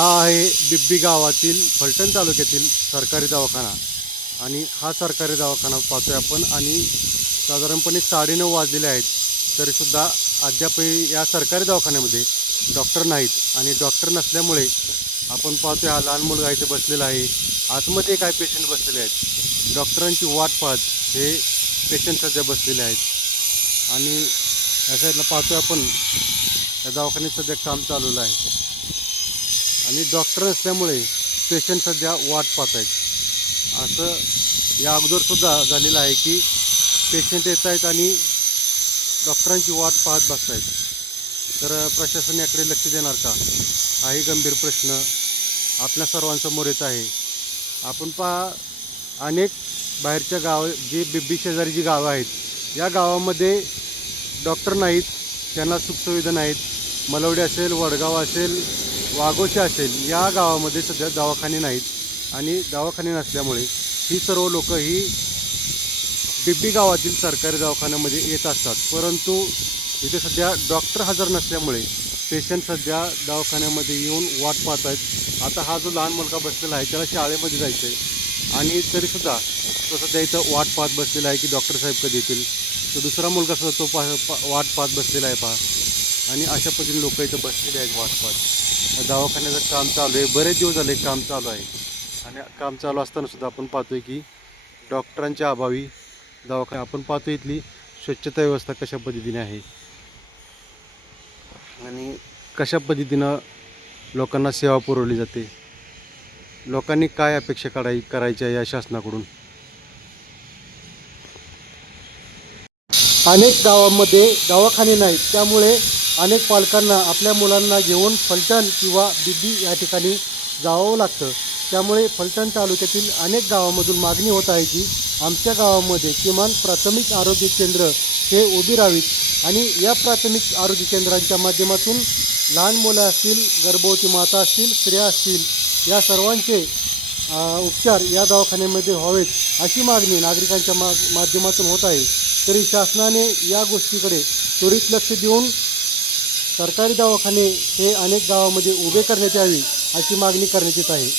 हा आहे बिब्बी गावातील फलटण तालुक्यातील सरकारी दवाखाना. आणि हा सरकारी दवाखाना पाहतोय आपण आणि साधारणपणे साडेनऊ वाजलेले आहेत. तरीसुद्धा अद्यापही या सरकारी दवाखान्यामध्ये डॉक्टर नाहीत आणि डॉक्टर नसल्यामुळे आपण पाहतोय हा लहान मुलगा इथे बसलेला आहे. आतमध्ये काय पेशंट बसलेले आहेत. डॉक्टरांची वाट पाहत हे पेशंट सध्या बसलेले आहेत. आणि या साईडला पाहतोय आपण. या दवाखान्यात सध्या काम चालवलं आहे. आणि डॉक्टर नसल्यामुळे पेशंट सध्या वाट पाहत आहेत. असं या अगोदरसुद्धा झालेलं आहे की पेशंट येत आहेत आणि डॉक्टरांची वाट पाहत बसत आहेत तर प्रशासन याकडे लक्ष देणार का? हाही गंभीर प्रश्न आपल्या सर्वांसमोर येत आहे. आपण पहा अनेक बाहेरच्या गाव जी बिब्बी शेजारी जी गावं आहेत या गावामध्ये डॉक्टर नाहीत त्यांना सुखसुविधा नाहीत. मलवडी असेल वडगाव असेल वाघोशी असेल या गावामध्ये सध्या दवाखाने नाहीत आणि दवाखाने नसल्यामुळे ही सर्व लोक ही बिब्बी गावातील सरकारी दवाखान्यामध्ये येत असतात. परंतु इथे सध्या डॉक्टर हजर नसल्यामुळे पेशंट सध्या दवाखान्यामध्ये येऊन वाट पाहत आहेत. आता हा जो लहान मुलगा बसलेला आहे त्याला शाळेमध्ये जायचं आहे आणि तरीसुद्धा तो सध्या इथं वाट पाहत बसलेला आहे की डॉक्टर साहेब कधी येतील. तो दुसरा मुलगा सुद्धा तो पा पा- वाट पाहत बसलेला आहे पहा. आणि अशा पद्धतीने लोक इथं बसलेले आहेत वाट पाहत. दवाखान्याचं काम चालू आहे. बरेच दिवस झाले काम चालू आहे. आणि काम चालू असताना सुद्धा आपण पाहतोय की डॉक्टरांच्या अभावी दवाखाना आपण पाहतो इथली स्वच्छता व्यवस्था कशा पद्धतीने आहे. आणि कशा पद्धतीनं लोकांना सेवा पुरवली जाते. लोकांनी काय अपेक्षा काढाय करायच्या या शासनाकडून? अनेक गावांमध्ये दवाखाने नाहीत. त्यामुळे अनेक पालकांना आपल्या मुलांना घेऊन फलटण किंवा बिब्बी या ठिकाणी जावं लागतं. त्यामुळे फलटण तालुक्यातील अनेक गावामधून मागणी होत आहे की आमच्या गावामध्ये किमान प्राथमिक आरोग्य केंद्र हे उभी राहावीत आणि या प्राथमिक आरोग्य केंद्रांच्या माध्यमातून लहान मुलं असतील गर्भवती माता असतील स्त्रिया असतील या सर्वांचे उपचार या दवाखान्यामध्ये व्हावेत अशी मागणी नागरिकांच्या मा माध्यमातून होत आहे. तरी शासनाने या गोष्टीकडे त्वरित लक्ष देऊन सरकारी दवाखाने हे अनेक गावामध्ये उभे करण्यात यावे अशी मागणी करण्यात येत आहे.